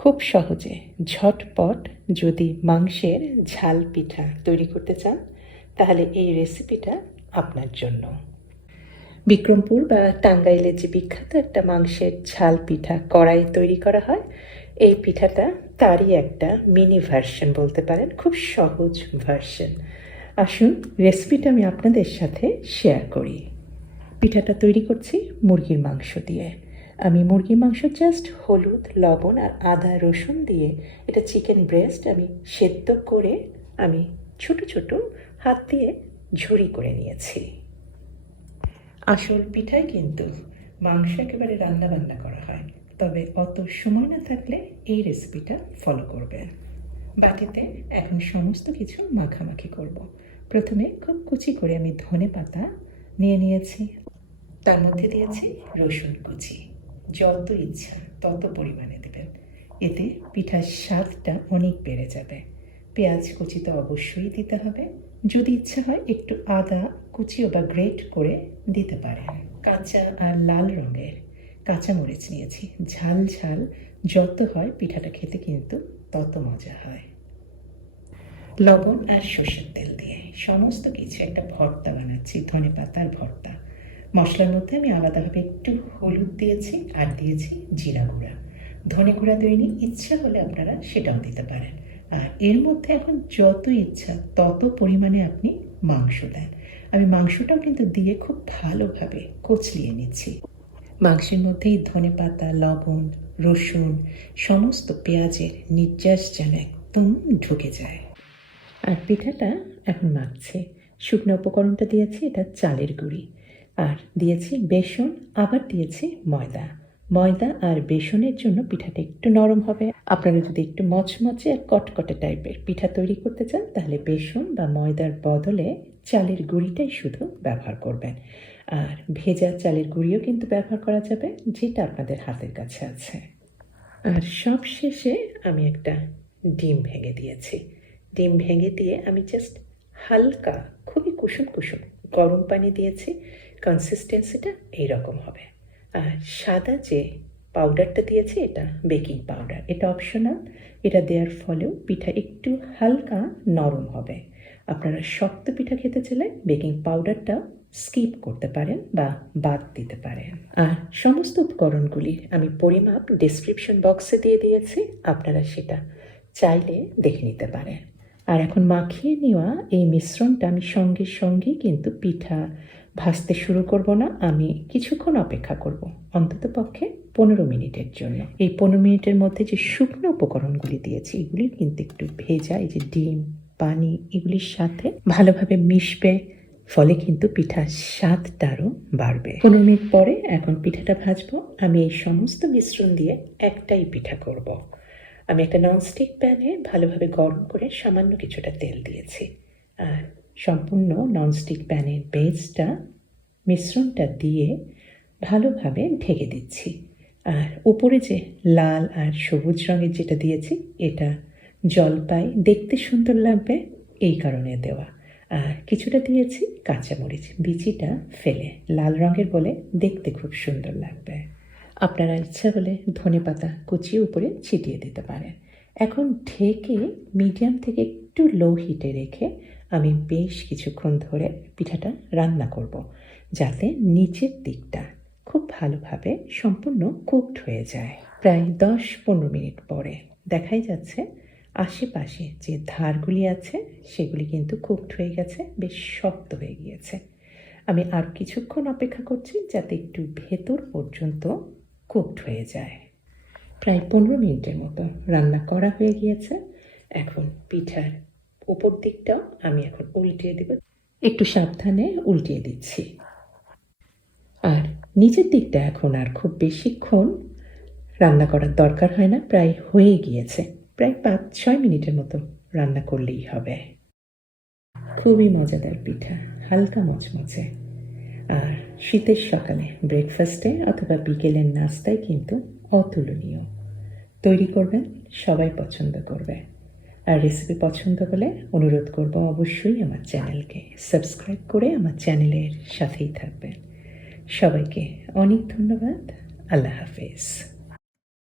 খুব সহজে ঝটপট যদি মাংসের ঝাল পিঠা তৈরি করতে চান তাহলে এই রেসিপিটা আপনার জন্য। বিক্রমপুর বা টাঙ্গাইলের যে বিখ্যাত একটা মাংসের ঝাল পিঠা কড়াই তৈরি করা হয়, এই পিঠাটা তারই একটা মিনি ভার্সন বলতে পারেন, খুব সহজ ভার্সন। আসুন রেসিপিটা আমি আপনাদের সাথে শেয়ার করি। পিঠাটা তৈরি করছি মুরগির মাংস দিয়ে। আমি মুরগির মাংস জাস্ট হলুদ, লবণ আর আদা রসুন দিয়ে, এটা চিকেন ব্রেস্ট আমি সেদ্ধ করে আমি ছোট ছোট হাত দিয়ে ঝুরি করে নিয়েছি। আসল পিঠায় কিন্তু মাংস একেবারে রান্না করা হয়, তবে অত সময় না থাকলে এই রেসিপিটা ফলো করবে। বাটিতে এখন সমস্ত কিছু মাখামাখি করব। প্রথমে খুব কুচি করে আমি ধনে পাতা নিয়ে নিয়েছি, তার মধ্যে দিয়েছি রসুন কুচি। যত ইচ্ছা তত পরিমাণে দেবেন, এতে পিঠার স্বাদটা অনেক বেড়ে যাবে। পেঁয়াজ কুচি তো অবশ্যই দিতে হবে, যদি ইচ্ছা হয় একটু আদা কুচিও বা গ্রেট করে দিতে পারেন। কাঁচা আর লাল রঙের কাঁচামরিচ নিয়েছি। ঝাল ঝাল যত হয় পিঠাটা খেতে কিন্তু তত মজা হয়। লবণ আর সর্ষের তেল দিয়ে সমস্ত কিছু একটা ভর্তা বানাচ্ছি, ধনে পাতার ভর্তা। মশলার মধ্যে আমি আলাদাভাবে একটু হলুদ দিয়েছি আর দিয়েছি জিরা গুঁড়া। ধনে গুঁড়া দিইনি, ইচ্ছা হলে আপনারা সেটাও দিতে পারেন। আর এর মধ্যে এখন যত ইচ্ছা তত পরিমাণে আপনি মাংস দেন। আমি মাংসটাও কিন্তু দিয়ে খুব ভালোভাবে কচলিয়ে নিচ্ছি। মাংসের মধ্যেই ধনে পাতা, লবণ, রসুন, সমস্ত পেঁয়াজের নির্যাস যেন একদম ঢুকে যায়। আর পিঠাটা এখন মাখছি। শুকনো উপকরণটা দিয়েছি, এটা চালের গুঁড়ি, আর দিয়েছি বেসন, আবার দিয়েছি ময়দা। ময়দা আর বেসনের জন্য পিঠাটা একটু নরম হবে। আপনারা যদি একটু মচমচে আর কটকটে টাইপের পিঠা তৈরি করতে চান তাহলে বেসন বা ময়দার বদলে চালের গুঁড়িটাই শুধু ব্যবহার করবেন। আর ভেজা চালের গুঁড়িও কিন্তু ব্যবহার করা যাবে, যেটা আপনাদের হাতের কাছে আছে। আর সব শেষে আমি একটা ডিম ভেঙে দিয়েছি। ডিম ভেঙে দিয়ে আমি জাস্ট হালকা, খুবই কুসুম কুসুম গরম পানি দিয়েছি। কনসিস্টেন্সিটা এইরকম হবে। আর সাদা যে পাউডারটা দিয়েছি এটা বেকিং পাউডার, এটা অপশনাল। এটা দেওয়ার ফলেও পিঠা একটু হালকা নরম হবে। আপনারা শক্ত পিঠা খেতে চাইলে বেকিং পাউডারটা স্কিপ করতে পারেন বা বাদ দিতে পারেন। আর সমস্ত উপকরণগুলি আমি পরিমাপ ডেসক্রিপশন বক্সে দিয়ে দিয়েছি, আপনারা সেটা চাইলে দেখে নিতে পারেন। আর এখন মাখিয়ে নেওয়া এই মিশ্রণটা আমি সঙ্গে সঙ্গেই কিন্তু পিঠা ভাজতে শুরু করব না, আমি কিছুক্ষণ অপেক্ষা করব, অন্তত পক্ষে 15 মিনিটের জন্য। এই 15 মিনিটের মধ্যে যে শুকনো উপকরণগুলি দিয়েছি এগুলি কিন্তু একটু ভেজা, এই যে ডিম, পানি, এগুলির সাথে ভালোভাবে মিশবে, ফলে কিন্তু পিঠার স্বাদটা আরও বাড়বে। 15 মিনিট পরে এখন পিঠাটা ভাজবো। আমি এই সমস্ত মিশ্রণ দিয়ে একটাই পিঠা করব। আমি একটা ননস্টিক প্যানে ভালোভাবে গরম করে সামান্য কিছুটা তেল দিয়েছি, আর সম্পূর্ণ ননস্টিক প্যানের বেসটা মিশ্রণটা দিয়ে ভালোভাবে ঢেকে দিচ্ছি। আর উপরে যে লাল আর সবুজ রঙের যেটা দিয়েছি এটা জলপাই, দেখতে সুন্দর লাগবে এই কারণে দেওয়া। আর কিছুটা দিয়েছি কাঁচামরিচ, বিচিটা ফেলে, লাল রঙের বলে দেখতে খুব সুন্দর লাগবে। আপনারা ইচ্ছা হলে ধনে পাতা কুচিয়ে উপরে ছিটিয়ে দিতে পারেন। এখন ঢেকে মিডিয়াম থেকে একটু লো হিটে রেখে আমি বেশ কিছুক্ষণ ধরে পিঠাটা রান্না করব, যাতে নিচের দিকটা খুব ভালোভাবে সম্পূর্ণ কুকড হয়ে যায়। প্রায় 10-15 মিনিট পরে দেখাই যাচ্ছে আশেপাশে যে ধারগুলি আছে সেগুলি কিন্তু কুকড হয়ে গেছে, বেশ শক্ত হয়ে গিয়েছে। আমি আর কিছুক্ষণ অপেক্ষা করছি যাতে একটু ভেতর পর্যন্ত কুকড হয়ে যায়। প্রায় 15 মিনিটের মতো রান্না করা হয়ে গিয়েছে। এখন পিঠার উপর দিকটাও আমি এখন উল্টিয়ে দেব, একটু সাবধানে উল্টিয়ে দিচ্ছি। আর নিচের দিকটা এখন আর খুব বেশিক্ষণ রান্না করার দরকার হয় না, প্রায় হয়ে গিয়েছে। প্রায় 5-6 মিনিটের মতো রান্না করলেই হবে। খুবই মজাদার পিঠা, হালকা মচমচে। আর শীতের সকালে ব্রেকফাস্টে অথবা বিকেলের নাস্তায় কিন্তু অতুলনীয়। তৈরি করবেন, সবাই পছন্দ করবে। আর রেসিপি পছন্দ হলে অনুরোধ করব অবশ্যই আমার চ্যানেলকে সাবস্ক্রাইব করে আমার চ্যানেলের সাথেই থাকবেন। সবাইকে অনেক ধন্যবাদ। আল্লাহ হাফেজ।